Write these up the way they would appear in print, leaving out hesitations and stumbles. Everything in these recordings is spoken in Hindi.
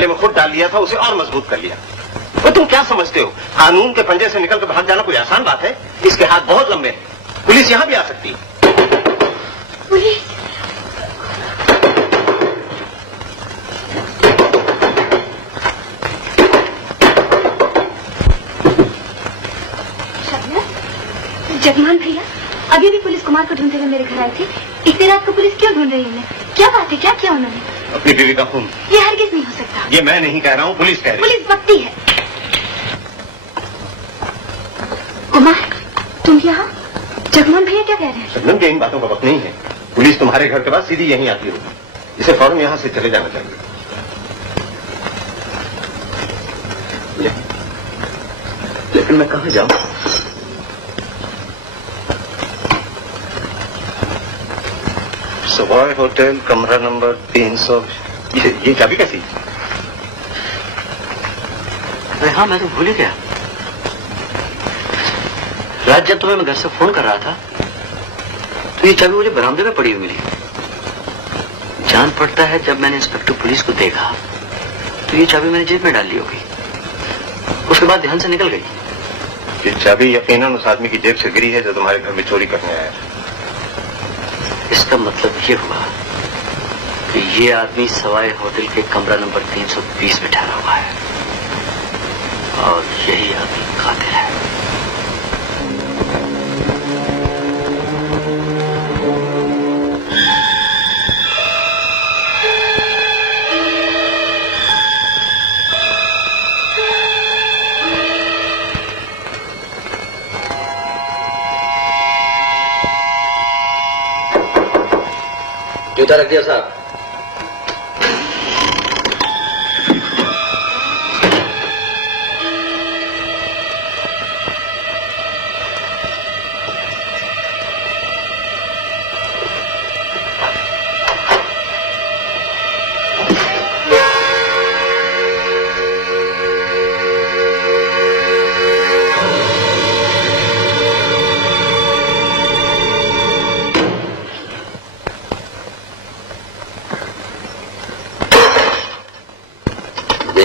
गले में खुद डाल लिया था, उसे और मजबूत कर लिया। वो तुम क्या समझते हो, कानून के पंजे से निकल कर भाग जाना कोई आसान बात है? इसके हाथ बहुत लंबे हैं, पुलिस यहाँ भी आ सकती है। पुलिस? जगमान भैया अभी भी पुलिस कुमार को ढूंढते हुए मेरे घर आए थे। इतनी रात को पुलिस क्यों ढूंढ रही है उन्हें? क्या बात है, क्या किया उन्होंने? अपनी बीवी का खून। ये हरगिज नहीं हो सकता। ये मैं नहीं कह रहा हूँ, पुलिस कह रही है। पुलिस बकती है। कुमार तुम यहाँ? जगमान भैया क्या कह रहे हैं? शबनम के इन बातों का वक्त नहीं है। पुलिस तुम्हारे घर के बाद सीधी यहीं आती होगी। इसे फौरन यहाँ से चले जाना चाहिए। लेकिन मैं कहाँ जाऊँ? सवाई होटल, कमरा नंबर 300। ये चाबी कैसी? अरे हाँ, मैं तो भूल ही गया। रात जब तुम्हें मैं घर से फोन कर रहा था तो ये चाबी मुझे बरामदे में पड़ी हुई मिली। जान पड़ता है जब मैंने इंस्पेक्टर पुलिस को देखा तो ये चाबी मैंने जेब में डाल ली होगी। उसके बाद ध्यान से निकल गई। ये चाबी यकीनन उस आदमी की जेब से गिरी है जो तुम्हारे घर में चोरी करने आया। इसका मतलब ये हुआ कि ये आदमी सवाई होटल के कमरा नंबर 320 में ठहरा हुआ है और यही आदमी कातिल है। जूता रख दिया साहब।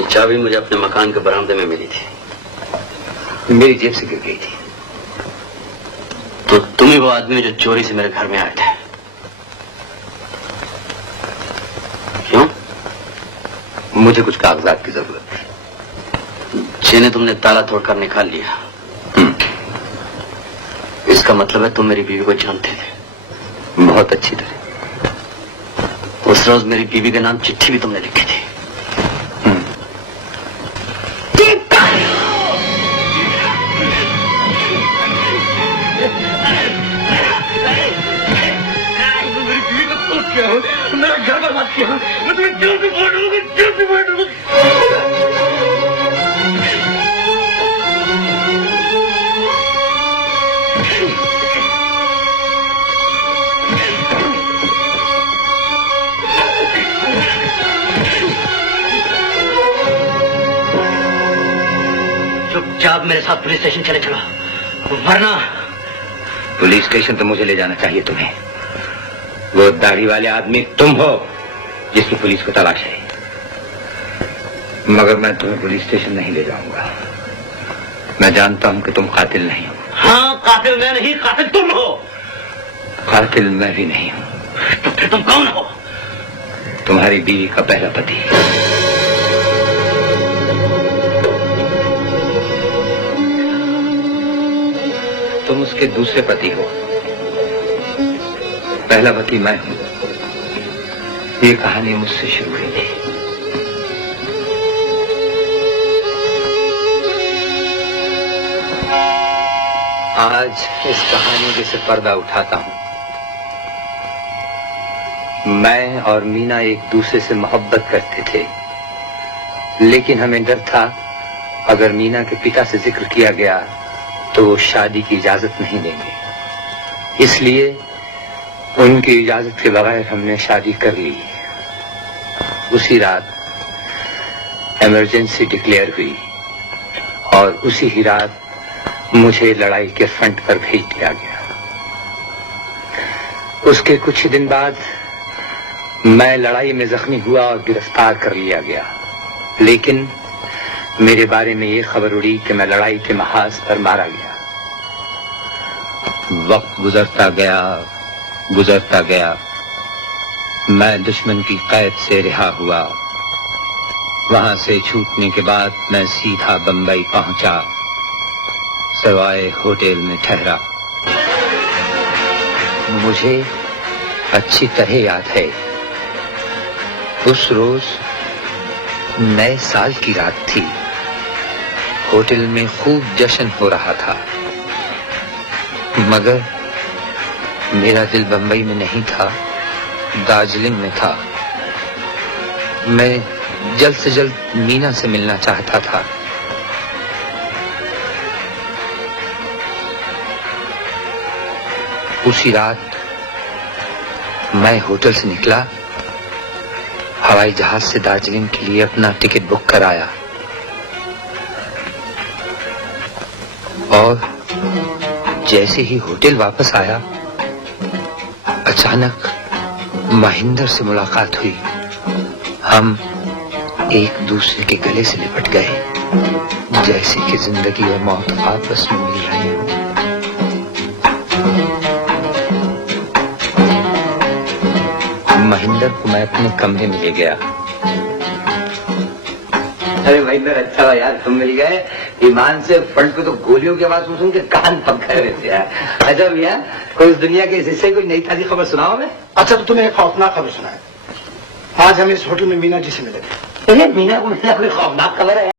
चाबी मुझे अपने मकान के बरामदे में मिली थी, मेरी जेब से गिर गई थी। तो तुम ही वो आदमी जो चोरी से मेरे घर में आए थे। क्यों? मुझे कुछ कागजात की जरूरत थी जिन्हें तुमने ताला तोड़कर निकाल लिया। इसका मतलब है तुम मेरी बीवी को जानते थे बहुत अच्छी तरह। उस रोज मेरी बीवी के नाम चिट्ठी भी तुमने लिखी थी। मेरा घर बर्बाद किया। मैं तुम्हें जेल में मार दूंगा, जेल में मार दूंगा। चुपचाप मेरे साथ पुलिस स्टेशन चले चलो, वरना। पुलिस स्टेशन तो मुझे ले जाना चाहिए तुम्हें। वो दाढ़ी वाले आदमी तुम हो जिसकी पुलिस को तलाश है। मगर मैं तुम्हें पुलिस स्टेशन नहीं ले जाऊंगा। मैं जानता हूं कि तुम कातिल नहीं हो। हाँ, कातिल मैं नहीं, कातिल तुम हो। कातिल मैं भी नहीं हूं। तो फिर तुम कौन हो? तुम्हारी बीवी का पहला पति। तुम उसके दूसरे पति हो। पहला पति मैं हूं। ये कहानी मुझसे शुरू हुई थी। आज इस कहानी के से पर्दा उठाता हूं। मैं और मीना एक दूसरे से मोहब्बत करते थे, लेकिन हमें डर था अगर मीना के पिता से जिक्र किया गया तो वो शादी की इजाजत नहीं देंगे। इसलिए उनकी इजाजत के बगैर हमने शादी कर ली। उसी रात इमरजेंसी डिक्लेयर हुई और उसी ही रात मुझे लड़ाई के फ्रंट पर भेज दिया गया। उसके कुछ ही दिन बाद मैं लड़ाई में जख्मी हुआ और गिरफ्तार कर लिया गया। लेकिन मेरे बारे में ये खबर उड़ी कि मैं लड़ाई के महाज पर मारा गया। वक्त गुजरता गया, मैं दुश्मन की कैद से रिहा हुआ। वहां से छूटने के बाद मैं सीधा बंबई पहुंचा, सवाए होटल में ठहरा। मुझे अच्छी तरह याद है, उस रोज नए साल की रात थी। होटल में खूब जश्न हो रहा था, मगर मेरा दिल बंबई में नहीं था, दार्जिलिंग में था। मैं जल्द से जल्द मीना से मिलना चाहता था। उसी रात मैं होटल से निकला, हवाई जहाज से दार्जिलिंग के लिए अपना टिकट बुक कराया और जैसे ही होटल वापस आया, अचानक महेंद्र से मुलाकात हुई। हम एक दूसरे के गले से लिपट गए, जैसे कि जिंदगी और मौत आपस में मिल रही हो। महेंद्र को मैं अपने कमरे में ले गया। अरे महेंद्र, अच्छा हुआ यार तुम मिल गए। ईमान से फ्रंट पे तो गोलियों की आवाज सुन के कान पक गए वैसे यार। अच्छा भैया, कोई इस दुनिया के इस हिस्से कोई नई ताजी खबर सुनाओ मैं। अच्छा, तो तुम्हें एक खौफनाक खबर सुनाए। आज हम इस होटल में मीना जी से मिले। मीना को मिलना कोई खौफनाक खबर है?